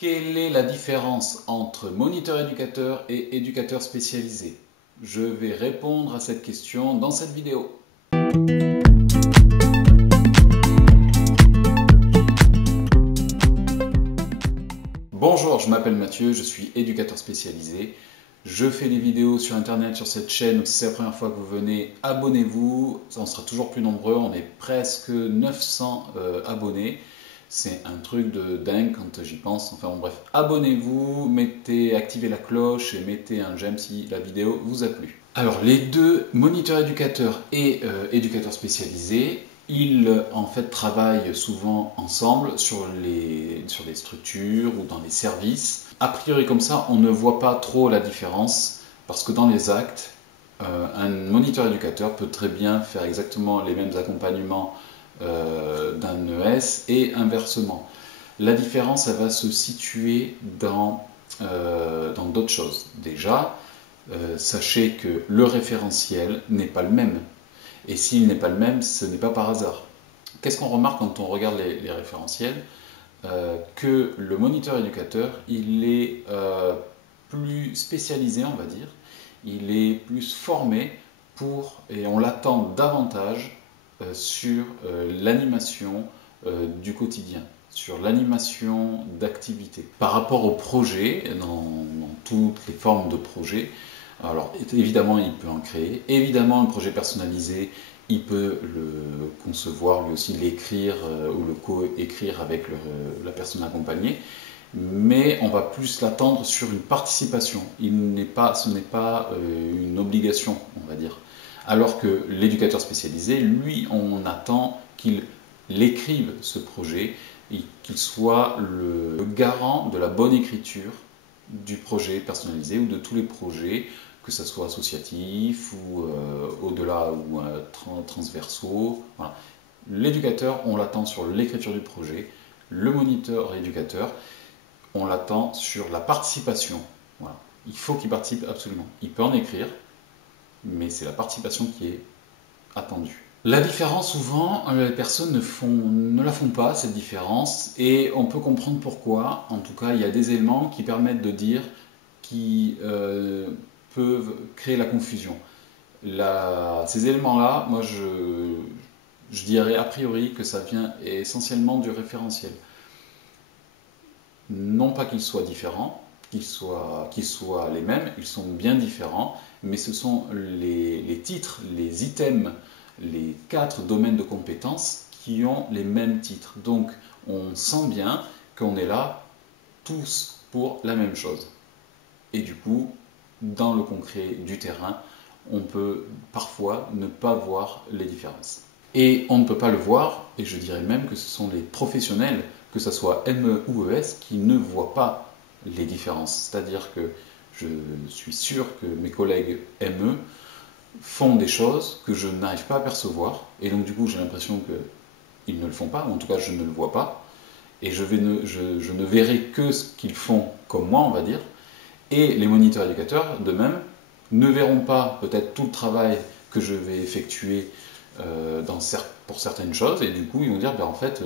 Quelle est la différence entre moniteur éducateur et éducateur spécialisé? Je vais répondre à cette question dans cette vidéo. Bonjour, je m'appelle Mathieu, je suis éducateur spécialisé. Je fais des vidéos sur internet sur cette chaîne, donc si c'est la première fois que vous venez, abonnez-vous. On sera toujours plus nombreux, on est presque 900 abonnés. C'est un truc de dingue quand j'y pense. Enfin bon, bref, abonnez-vous, activez la cloche et mettez un j'aime si la vidéo vous a plu. Alors les deux, moniteur éducateur et éducateur spécialisé, ils en fait travaillent souvent ensemble sur les structures ou dans les services. A priori comme ça, on ne voit pas trop la différence parce que dans les actes, un moniteur éducateur peut très bien faire exactement les mêmes accompagnements d'un ES et inversement. La différence, elle va se situer dans d'autres choses. Déjà, sachez que le référentiel n'est pas le même. Et s'il n'est pas le même, ce n'est pas par hasard. Qu'est-ce qu'on remarque quand on regarde les référentiels? Que le moniteur éducateur, il est plus spécialisé, on va dire. Il est plus formé et on l'attend davantage sur l'animation du quotidien, sur l'animation d'activités. Par rapport au projet, dans toutes les formes de projet, alors évidemment il peut en créer, évidemment le projet personnalisé, il peut le concevoir, lui aussi l'écrire ou le co-écrire avec la personne accompagnée, mais on va plus l'attendre sur une participation. Ce n'est pas une obligation, on va dire. Alors que l'éducateur spécialisé, lui, on attend qu'il écrive ce projet et qu'il soit le garant de la bonne écriture du projet personnalisé ou de tous les projets, que ce soit associatif ou au-delà ou transversaux. Voilà. L'éducateur, on l'attend sur l'écriture du projet. Le moniteur éducateur, on l'attend sur la participation. Voilà. Il faut qu'il participe absolument. Il peut en écrire, mais c'est la participation qui est attendue. La différence, souvent, les personnes ne la font pas, cette différence, et on peut comprendre pourquoi. En tout cas, il y a des éléments qui permettent de dire qui peuvent créer la confusion. Ces éléments-là, moi, je dirais a priori que ça vient essentiellement du référentiel. Non pas qu'ils soient différents, qu'ils soient les mêmes, ils sont bien différents, mais ce sont les titres, les items, les 4 domaines de compétences qui ont les mêmes titres. Donc on sent bien qu'on est là tous pour la même chose. Et du coup, dans le concret du terrain, on peut parfois ne pas voir les différences. Et on ne peut pas le voir, et je dirais même que ce sont les professionnels, que ce soit ME ou ES, qui ne voient pas les différences. C'est-à-dire que je suis sûr que mes collègues ME font des choses que je n'arrive pas à percevoir, et donc du coup j'ai l'impression qu'ils ne le font pas, ou en tout cas je ne le vois pas, et je ne verrai que ce qu'ils font comme moi, on va dire, et les moniteurs éducateurs, de même, ne verront pas peut-être tout le travail que je vais effectuer pour certaines choses, et du coup ils vont dire, ben, en fait,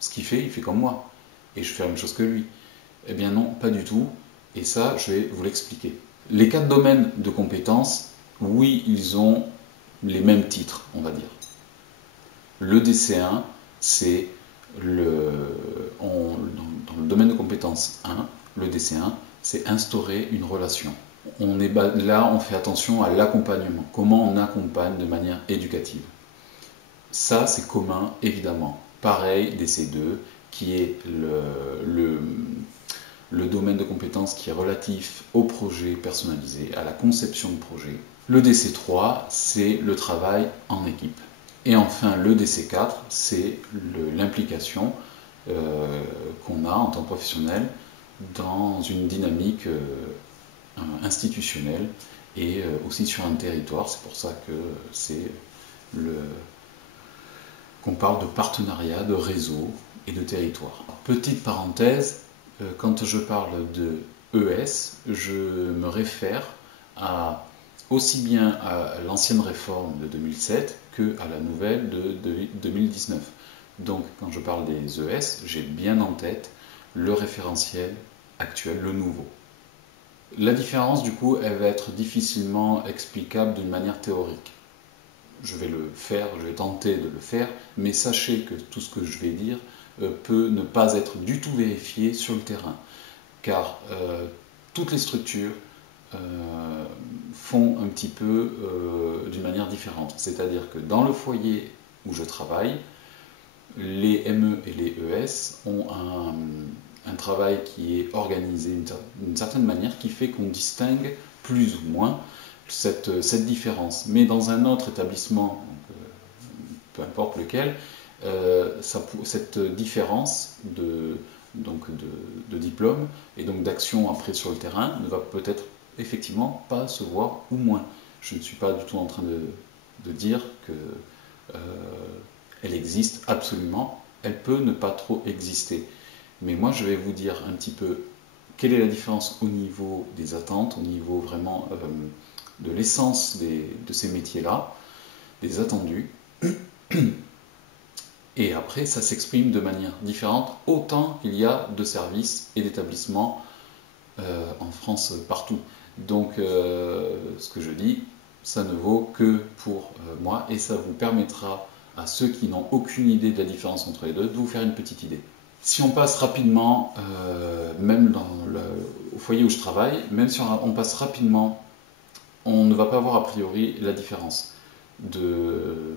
ce qu'il fait, il fait comme moi, et je fais la même chose que lui. Eh bien non, pas du tout, et ça, je vais vous l'expliquer. Les 4 domaines de compétences, oui, ils ont les mêmes titres, on va dire. Le DC1, c'est dans le domaine de compétences 1, le DC1, c'est instaurer une relation. Là, on fait attention à l'accompagnement, comment on accompagne de manière éducative. Ça, c'est commun, évidemment. Pareil, DC2, qui est le domaine de compétences qui est relatif au projet personnalisé, à la conception de projet. Le DC3, c'est le travail en équipe. Et enfin, le DC4, c'est l'implication qu'on a en tant que professionnel dans une dynamique institutionnelle et aussi sur un territoire. C'est pour ça que qu'on parle de partenariat, de réseau et de territoire. Petite parenthèse, quand je parle de ES, je me réfère aussi bien à l'ancienne réforme de 2007 qu'à la nouvelle de 2019. Donc quand je parle des ES, j'ai bien en tête le référentiel actuel, le nouveau. La différence, du coup, elle va être difficilement explicable d'une manière théorique. Je vais le faire, je vais tenter de le faire, mais sachez que tout ce que je vais dire peut ne pas être du tout vérifié sur le terrain, car toutes les structures font un petit peu d'une manière différente. C'est-à-dire que dans le foyer où je travaille, les ME et les ES ont un travail qui est organisé d'une certaine manière qui fait qu'on distingue plus ou moins cette différence. Mais dans un autre établissement, peu importe lequel, cette différence de diplôme et donc d'action après sur le terrain ne va peut-être effectivement pas se voir ou moins. Je ne suis pas du tout en train de dire que elle existe absolument, elle peut ne pas trop exister. Mais moi je vais vous dire un petit peu quelle est la différence au niveau des attentes, au niveau vraiment de l'essence de ces métiers-là, des attendus. Et après, ça s'exprime de manière différente, autant qu'il y a de services et d'établissements en France partout. Donc, ce que je dis, ça ne vaut que pour moi, et ça vous permettra à ceux qui n'ont aucune idée de la différence entre les deux, de vous faire une petite idée. Si on passe rapidement, même au foyer où je travaille, même si on passe rapidement, on ne va pas voir a priori la différence de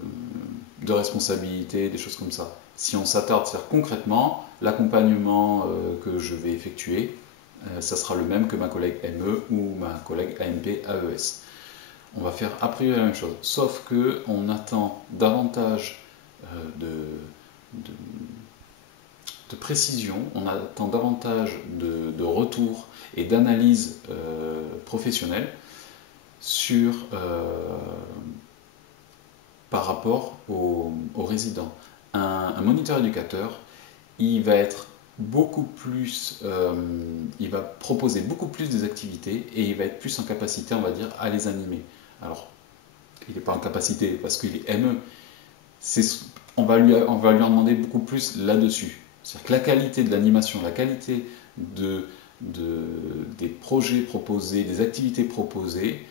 responsabilité, des choses comme ça. Si on s'attarde, c'est-à-dire concrètement, l'accompagnement que je vais effectuer, ça sera le même que ma collègue ME ou ma collègue AMP AES. On va faire a priori la même chose, sauf que on attend davantage de précision, on attend davantage de retour et d'analyse professionnelle sur par rapport aux résidents. Un moniteur éducateur, il va être beaucoup plus, il va proposer beaucoup plus des activités et il va être plus en capacité, on va dire, à les animer. Alors, il n'est pas en capacité parce qu'il est ME, on va lui en demander beaucoup plus là-dessus. C'est-à-dire que la qualité de l'animation, la qualité des projets proposés, des activités proposées,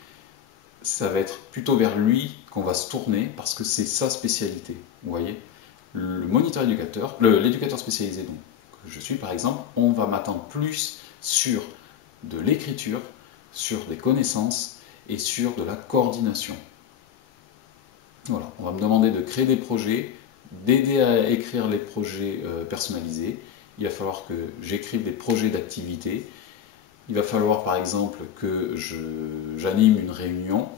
ça va être plutôt vers lui qu'on va se tourner parce que c'est sa spécialité. Vous voyez, le moniteur éducateur, l'éducateur spécialisé donc, que je suis par exemple, on va m'attendre plus sur de l'écriture, sur des connaissances et sur de la coordination. Voilà, on va me demander de créer des projets, d'aider à écrire les projets personnalisés. Il va falloir que j'écrive des projets d'activité. Il va falloir par exemple que j'anime une réunion.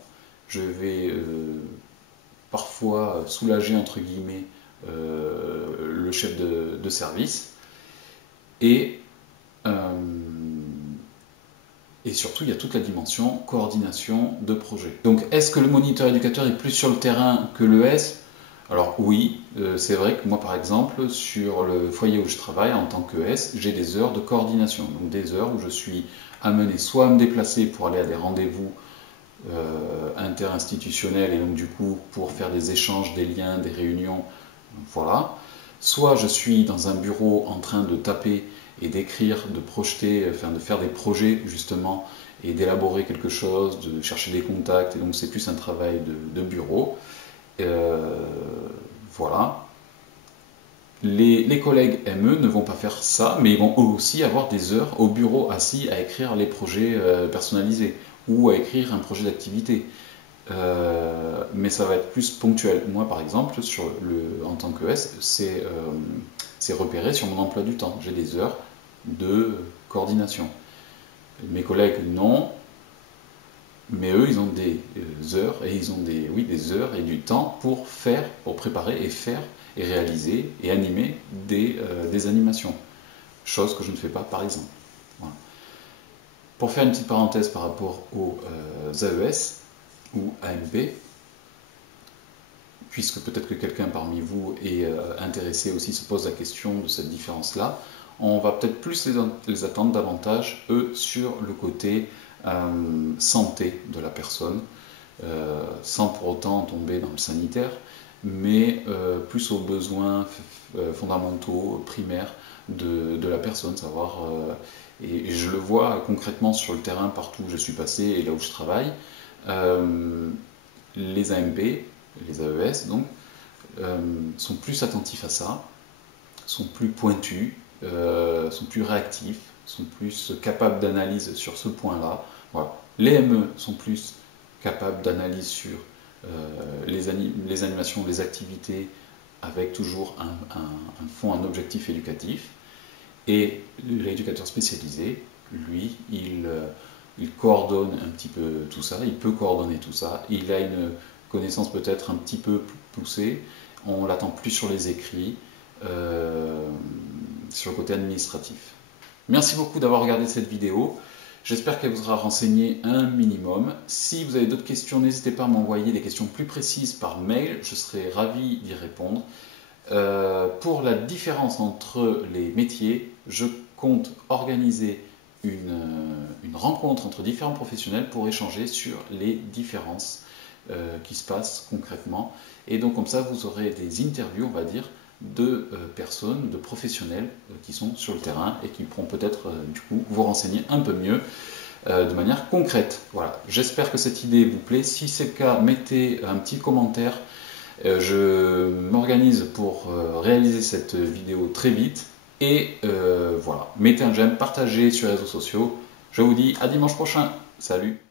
Je vais parfois soulager entre guillemets le chef de service. Et surtout, il y a toute la dimension coordination de projet. Donc, est-ce que le moniteur éducateur est plus sur le terrain que l'ES? Alors oui, c'est vrai que moi par exemple, sur le foyer où je travaille en tant qu'ES, j'ai des heures de coordination, donc des heures où je suis amené soit à me déplacer pour aller à des rendez-vous interinstitutionnels et donc du coup pour faire des échanges, des liens, des réunions, voilà. Soit je suis dans un bureau en train de taper et d'écrire, de projeter, enfin de faire des projets justement et d'élaborer quelque chose, de chercher des contacts, et donc c'est plus un travail de bureau. Voilà. Les collègues ME ne vont pas faire ça, mais ils vont eux aussi avoir des heures au bureau assis à écrire les projets personnalisés ou à écrire un projet d'activité. Mais ça va être plus ponctuel. Moi, par exemple, en tant qu'ES, c'est repéré sur mon emploi du temps. J'ai des heures de coordination. Mes collègues, non. Mais eux, ils ont des heures, et ils ont des heures et du temps pour faire, pour préparer et faire, et réaliser, et animer des animations. Chose que je ne fais pas, par exemple. Voilà. Pour faire une petite parenthèse par rapport aux AES ou AMP, puisque peut-être que quelqu'un parmi vous est intéressé aussi, se pose la question de cette différence-là, on va peut-être plus les attendre davantage, eux, sur le côté santé de la personne, sans pour autant tomber dans le sanitaire, mais plus aux besoins fondamentaux, primaires de la personne, savoir, et je le vois concrètement sur le terrain partout où je suis passé et là où je travaille, les AMP, les AES donc, sont plus attentifs à ça, sont plus pointus, sont plus réactifs, sont plus capables d'analyse sur ce point-là. Voilà. Les ME sont plus capables d'analyse sur les animations, les activités, avec toujours un fond, un objectif éducatif. Et l'éducateur spécialisé, lui, il coordonne un petit peu tout ça, il peut coordonner tout ça, il a une connaissance peut-être un petit peu plus poussée, on l'attend plus sur les écrits, sur le côté administratif. Merci beaucoup d'avoir regardé cette vidéo. J'espère qu'elle vous aura renseigné un minimum. Si vous avez d'autres questions, n'hésitez pas à m'envoyer des questions plus précises par mail, je serai ravi d'y répondre. Pour la différence entre les métiers, je compte organiser une rencontre entre différents professionnels pour échanger sur les différences qui se passent concrètement. Et donc comme ça, vous aurez des interviews, on va dire, de personnes, de professionnels qui sont sur le terrain et qui pourront peut-être du coup vous renseigner un peu mieux de manière concrète. Voilà, j'espère que cette idée vous plaît. Si c'est le cas, mettez un petit commentaire. Je m'organise pour réaliser cette vidéo très vite. Et voilà, mettez un j'aime, partagez sur les réseaux sociaux. Je vous dis à dimanche prochain. Salut!